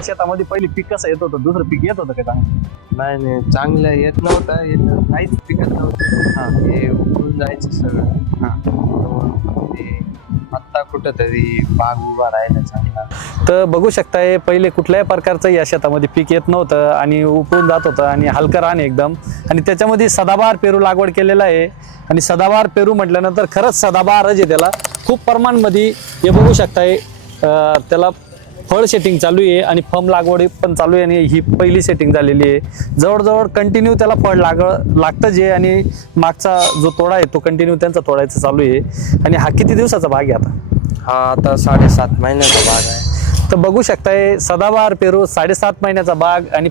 या शेतामध्ये पहिले पीक कसं येत होतं? दुसरं पीक येत होतं का चांगलं? नाही नाही. चांगलं येत नव्हतं. येत काहीच पिकत नव्हतं. हे. उकळून जायचं सगळं. हां. ते आत्ता कुठं तरी बाग उभा राहिला चांगला. तर बघू शकताय पहिले कुठल्याही प्रकारचं या शेतामध्ये पीक येत नव्हतं आणि उपळून जात होतं आणि हलकं रान एकदम. आणि त्याच्यामध्ये सदाबहार पेरू लागवड केलेला आहे. आणि सदाबहार पेरू म्हटल्यानंतर खरंच सदाबहारच आहे त्याला. खूप प्रमाणमध्ये हे बघू शकताय अं, त्याला फळ सेटिंग चालू आहे आणि फम लागवड पण चालू आहे आणि ही पहिली सेटिंग झालेली आहे. जवळजवळ कंटिन्यू त्याला फळ लाग लागतंच आहे आणि मागचा जो तोडा आहे तो कंटिन्यू त्यांचा तोडायचा चालू आहे. आणि हा किती दिवसाचा भाग आहे आता? हा आता साडेसात महिन्याचा बाग आहे. तर बघू शकताय सदाबहार पेरू साडेसात महिन्याचा बाग आणि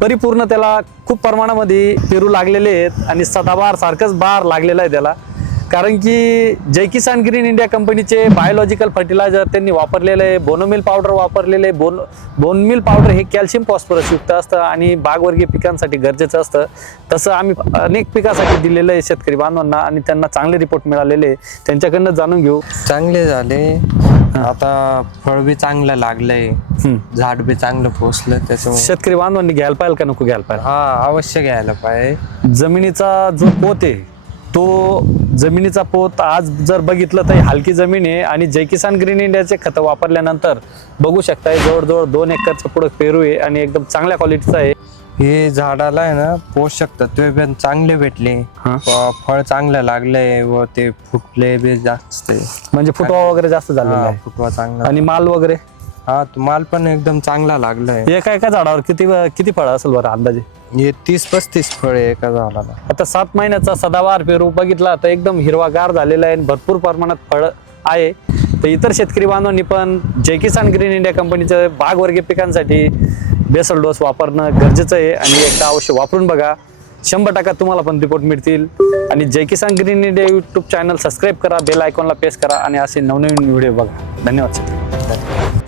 परिपूर्ण त्याला खूप प्रमाणामध्ये पेरू लागलेले आहेत आणि सदाबहार सारखंच बहार लागलेला आहे त्याला. कारण की जय किसान ग्रीन इंडिया कंपनीचे बायोलॉजिकल फर्टिलायझर त्यांनी वापरलेलं आहे बोनोमिल पावडर वापरलेले आहे बोन बोनमिल पावडर हे कॅल्शियम फॉस्फरस युक्त असतं आणि बागवर्गीय पिकांसाठी गरजेचं असतं. तसं आम्ही अनेक पिकासाठी दिलेलं आहे शेतकरी बांधवांना आणि त्यांना चांगले रिपोर्ट मिळालेले. त्यांच्याकडनं जाणून घेऊ. चांगले झाले. आता फळ बी चांगलं लागलंय. झाड बी चांगलं पोचलं त्याच्यामुळे. शेतकरी बांधवांनी घ्यायला पाहिजे का नको घ्यायला पाहिजे? हा अवश्य घ्यायला पाहिजे. जमिनीचा जो पोत आहे तो जमिनीचा पोत आज जर बघितलं तर हलकी जमीन आहे आणि जय किसान ग्रीन इंडियाचे खतं वापरल्यानंतर बघू शकताय जवळजवळ दोन एकरचं पुढं पेरू आहे आणि एकदम चांगल्या क्वालिटीचा आहे. हे झाडाला आहे ना पोषक तत्वे पण चांगले भेटले. फळ चांगलं लागलंय व ते फुटले बी जास्त आहे. म्हणजे फुटवा वगैरे जास्त झालेला हा, आहे. फुटवा चांगला आणि माल वगैरे? हा तो माल पण एकदम चांगला लागलाय. एका एका झाडावर किती किती फळं असेल बरं अंदाजे? हे तीस पस्तीस फळे एका झाडाला. आता सात महिन्याचा सदावार पेरू बघितला तर एकदम हिरवागार झालेला आहे आणि भरपूर प्रमाणात फळ आहे. तर इतर शेतकरी बांधवांनी पण जे किसान ग्रीन इंडिया कंपनीचं बागवर्गीय पिकांसाठी बेसल डोस वापरणं गरजेचं आहे आणि एकदा अवश्य वापरून बघा. शंभर टक्का तुम्हाला पण रिपोर्ट मिळतील. आणि Jai Kisan green India YouTube channel subscribe करा बेल आयकॉनला प्रेस करा आणि असे नवनवीन व्हिडिओ बघा. धन्यवाद.